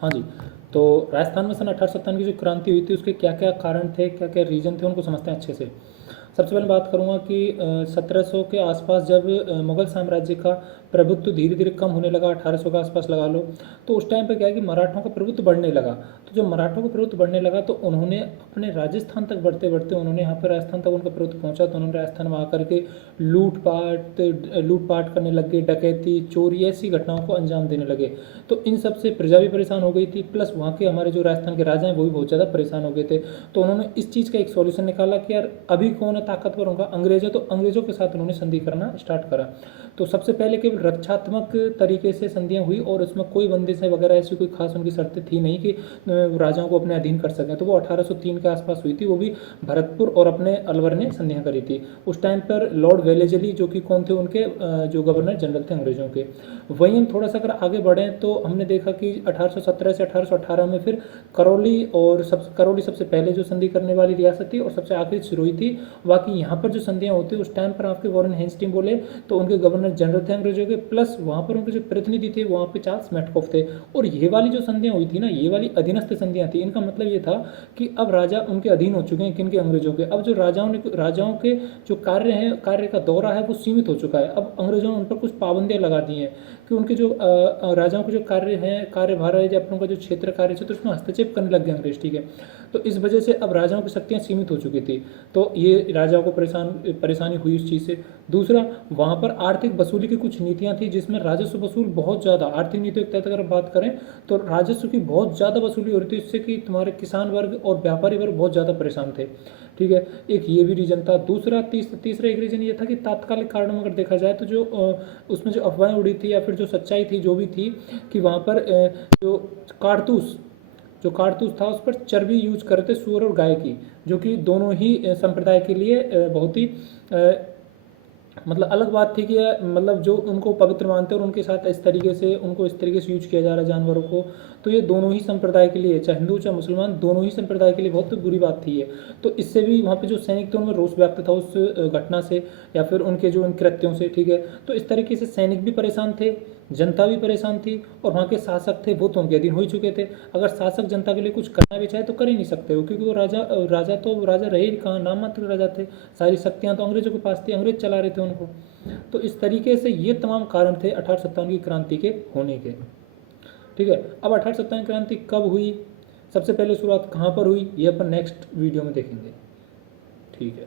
हाँ जी। तो राजस्थान में सन 1857 की जो क्रांति हुई थी उसके क्या क्या कारण थे, क्या क्या रीजन थे, उनको समझते हैं अच्छे से। सबसे पहले बात करूंगा कि 1700 के आसपास जब मुगल साम्राज्य का प्रभुत्व धीरे धीरे कम होने लगा, 1800 के आसपास लगा लो, तो उस टाइम पे क्या है कि मराठों का प्रभुत्व बढ़ने लगा। तो जब मराठों का प्रभुत्व बढ़ने लगा तो उन्होंने अपने राजस्थान तक बढ़ते बढ़ते उन्होंने यहाँ पर राजस्थान तक उनका प्रभुत्व पहुंचा, तो उन्होंने राजस्थान में आकर के लूटपाट करने लग गए, डकैती चोरी ऐसी घटनाओं को अंजाम देने लगे। तो इन सब से प्रजा भी परेशान हो गई थी, प्लस वहाँ के हमारे जो राजस्थान के राजा हैं वो भी बहुत ज़्यादा परेशान हो गए थे। तो उन्होंने इस चीज़ का एक सॉल्यूशन निकाला कि यार अभी कौन है ताकतवर होगा, अंग्रेज है, तो अंग्रेजों के साथ उन्होंने संधि करना स्टार्ट करा। तो सबसे पहले केवल रक्षात्मक तरीके से संधियां हुई और उसमें कोई बंदिशें वगैरह ऐसी कोई खास उनकी शर्तें थी नहीं कि राजाओं को अपने अधीन कर सकें। तो वो 1803 के आसपास हुई थी, वो भी भरतपुर और अपने अलवर ने संधियां करी थी। उस टाइम पर लॉर्ड वेलेजली जो कि कौन थे, उनके जो गवर्नर जनरल थे अंग्रेजों के। वहीं हम थोड़ा सा अगर आगे बढ़ें तो हमने देखा कि 1817 से 1818 में फिर करौली सबसे पहले जो संधि करने वाली रियासत थी और सबसे आखिरी शुरू हुई थी। बाकी यहाँ पर जो संधियाँ होती उस टाइम पर आपके वॉरेन हेस्टिंग बोले तो उनके गवर्नर जनरल थे अंग्रेजों के, प्लस वहाँ पर उनके जो प्रतिनिधि थे वहाँ पे चार्ल्स मेटकॉफ थे। और ये वाली जो संधियाँ हुई थी ना, ये वाली अधीनस्थ संधियाँ थी। इनका मतलब ये था कि अब राजा उनके अधीन हो चुके हैं, किनके, अंग्रेजों के। अब जो राजाओं के जो कार्य का दौरा है वो सीमित हो चुका है। अब अंग्रेजों ने उन पर कुछ पाबंदियां लगा दी हैं कि उनके जो राजाओं के जो कार्यभार है या अपनों का जो क्षेत्र कार्य क्षेत्र उसमें हस्तक्षेप करने लग गए अंग्रेज, ठीक है। तो इस वजह से अब राजाओं की शक्तियाँ सीमित हो चुकी थी। तो ये राजाओं को परेशानी हुई उस चीज़ से। दूसरा, वहाँ पर आर्थिक वसूली की कुछ नीतियाँ थी जिसमें राजस्व वसूल बहुत ज़्यादा, आर्थिक नीतियों के तहत अगर बात करें तो राजस्व की बहुत ज़्यादा वसूली हो रही थी, इससे कि तुम्हारे किसान वर्ग और व्यापारी वर्ग बहुत ज़्यादा परेशान थे, ठीक है। एक ये भी रीजन था। तीसरा एक रीजन ये था कि तात्कालिक कारणों में अगर देखा जाए तो जो उसमें जो अफवाहें उड़ी थी या फिर जो सच्चाई थी जो भी थी कि वहाँ पर जो कारतूस था उस पर चर्बी यूज करते सूअर और गाय की, जो कि दोनों ही संप्रदाय के लिए बहुत ही मतलब अलग बात थी कि मतलब जो उनको पवित्र मानते और उनके साथ इस तरीके से यूज किया जा रहा है जानवरों को, तो ये दोनों ही संप्रदाय के लिए, चाहे हिंदू चाहे मुसलमान, दोनों ही संप्रदाय के लिए बहुत बुरी बात थी ये। तो इससे भी वहाँ पे जो सैनिक थे उनमें रोष व्याप्त था उस घटना से या फिर उनके जो इन कृत्यों से, ठीक है। तो इस तरीके से सैनिक भी परेशान थे, जनता भी परेशान थी, और वहाँ के शासक थे वो तो उनके अधीन हो ही चुके थे। अगर शासक जनता के लिए कुछ करना भी चाहे तो कर ही नहीं सकते हो, क्योंकि वो राजा रहे ही कहाँ, नाम मात्र राजा थे। सारी शक्तियाँ तो अंग्रेजों के पास थी, अंग्रेज चला रहे थे उनको। तो इस तरीके से ये तमाम कारण थे 1857 की क्रांति के होने के, ठीक है। अब 1857 क्रांति कब हुई, सबसे पहले शुरुआत कहाँ पर हुई, ये अपन नेक्स्ट वीडियो में देखेंगे, ठीक है।